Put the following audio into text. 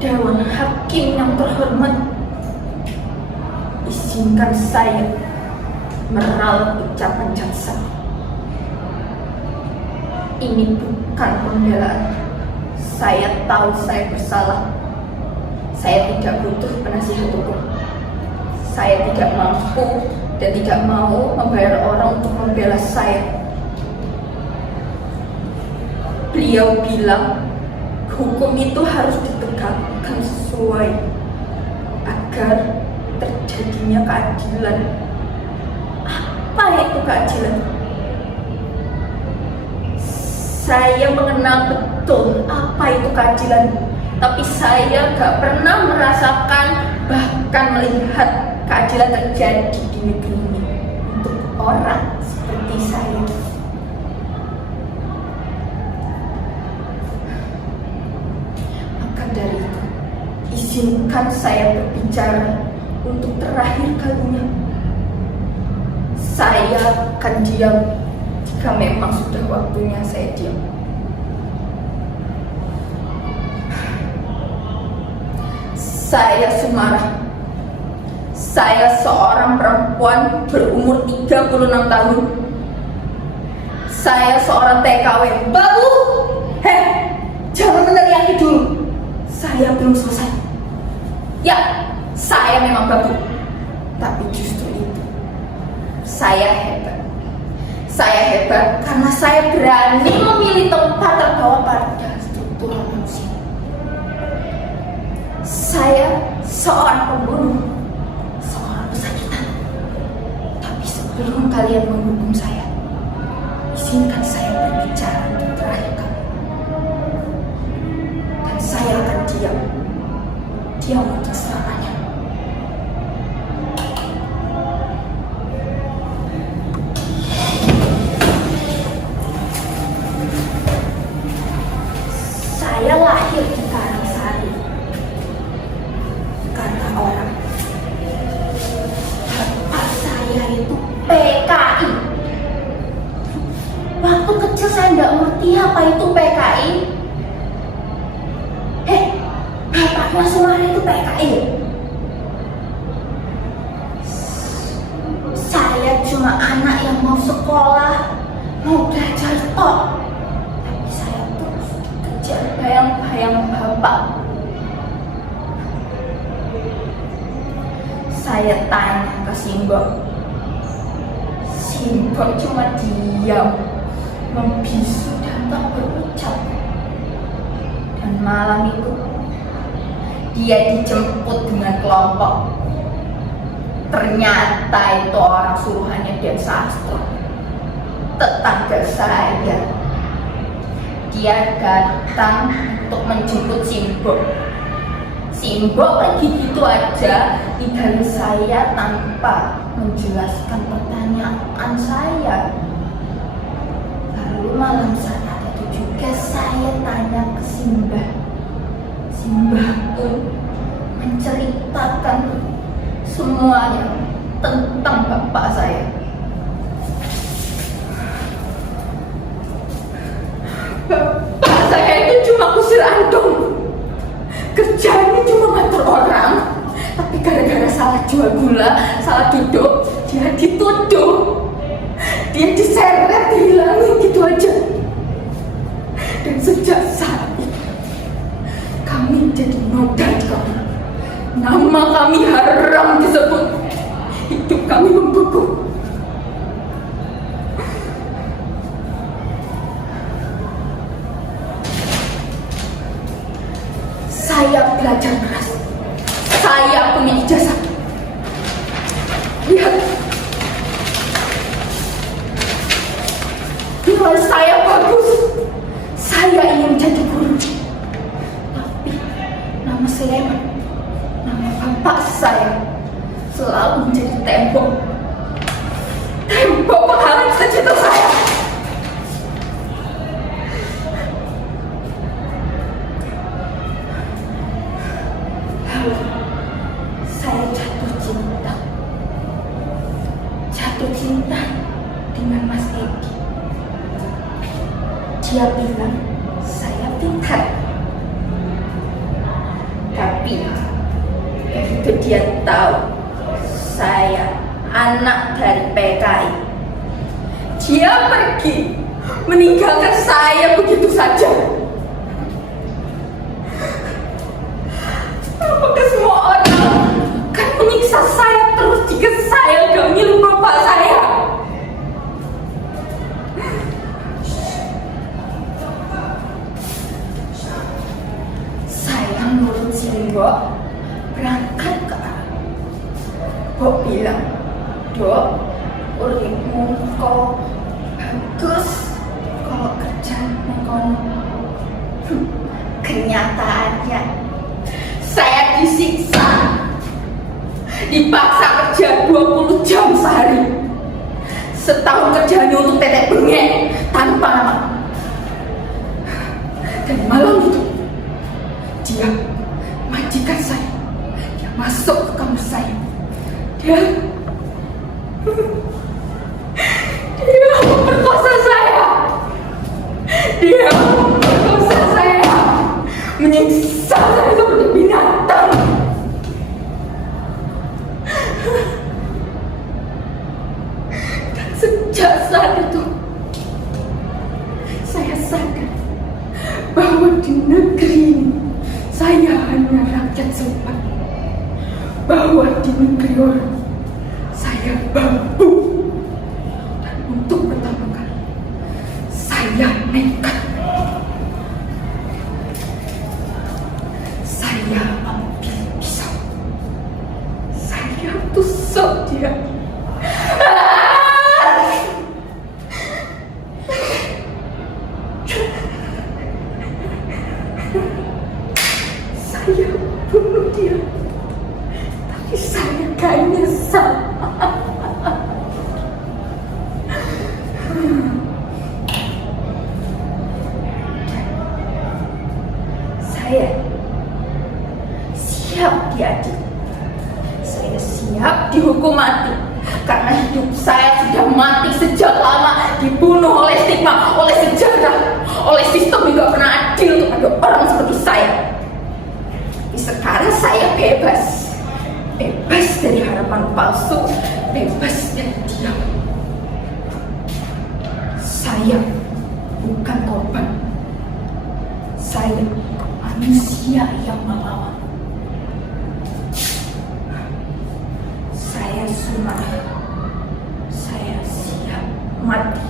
Dewan Hakim yang terhormat, izinkan saya meralat ucapan jaksa. Ini bukan pembelaan. Saya tahu saya bersalah. Saya tidak butuh penasihat hukum. Saya tidak mampu dan tidak mau membayar orang untuk membela saya. Beliau bilang hukum itu harus ditegakkan sesuai agar terjadinya keadilan. Apa itu keadilan? Saya mengenal betul apa itu keadilan, tapi saya gak pernah merasakan bahkan melihat keadilan terjadi di negeri ini untuk orang seperti saya. Maka dari itu, izinkan saya berbicara untuk terakhir kalinya. Saya akan diam jika memang sudah waktunya saya diam. Saya Sumarah. Saya seorang perempuan berumur 36 tahun. Saya seorang TKW. Babu! Jangan meneriaki dulu. Saya belum selesai. Ya, saya memang babu. Tapi justru itu, saya hebat. Saya hebat karena saya berani memilih tempat terbawa pada struktur manusia. Saya seorang pembunuh, seorang pesakitan. Tapi sebelum kalian menghukum saya, izinkan saya berbicara untuk terakhir kali. Dan saya akan diam. Diam untuk selamanya. Saya lahir di Karangsari. Kata orang, bapak saya itu PKI. Waktu kecil saya nggak ngerti apa itu PKI. Bapaknya Sumarah itu PKI. Saya cuma anak yang mau sekolah, mau belajar tok. Tapi saya terus kejar bayang-bayang bapak. Saya tanya ke Simbok. Simbok cuma diam, membisu dan tak berucap. Dan malam itu dia dijemput dengan kelompok. Ternyata itu orang suruhannya Dian Sastro, tetangga saya. Dia datang untuk menjemput Simbok. Simbok lagi gitu aja tinggalin saya tanpa menjelaskan pertanyaan saya. Lalu malam saat itu juga saya tanya ke Simbah. Simbah pun menceritakan semuanya tentang bapak saya. Bapak saya itu cuma kusir antum. Kerjanya cuma ngatur orang. Tapi gara-gara salah jual gula, salah duduk, dia dituduh. Dia diseret, dihilangin gitu aja. Dan sejak saat itu kami jadi noda di kami. Nama kami haram disebut. Hidup kami membeku. Saya belajar keras. Saya punya ijazah. Lihat. Nilai saya bagus. Saya ingin jadi guru. Tapi nama Sleman, nama bapak saya selalu menjadi tembok. Tembok penghalang cita-cita saya. Lalu saya jatuh cinta. Jatuh cinta dengan Mas Edi. Dia bilang saya pintar. tahu saya anak dari PKI. Dia pergi meninggalkan saya begitu saja. Apakah semua orang akan menyiksa saya terus jika saya gak milik bapak saya? Saya nurut si Mbok berangkat ke arah. Mbok bilang, "Dok, uripmu kok bagus kalau kerja nengkono." Kenyataannya saya disiksa, dipaksa kerja 20 jam sehari, setahun kerjanya untuk tetek bengek tanpa nama. Dan malam itu dia majikan saya, dia masuk ke kamar saya, dia memperkosa saya, dia memperkosa saya, menyiksa saya seperti binatang. Dan sejak saat itu saya sadar bahwa di negeri ini saya hanya rakyat sempat, bahwa di negeri orang saya bambu. Dan untuk pertama kali saya nekat. Saya ambil pisau, saya tusuk dia. Saya bunuh dia, tapi saya gak nyesal. Saya siap diadili, saya siap dihukum mati, karena hidup saya sudah mati sejak lama, dibunuh oleh stigma, oleh sejarah, oleh sistem yang gak pernah adil kepada orang seperti saya. Tapi sekarang saya bebas, bebas dari harapan palsu, bebas dari diam. Saya bukan korban, saya manusia yang melawan. Saya sunah, saya siap mati.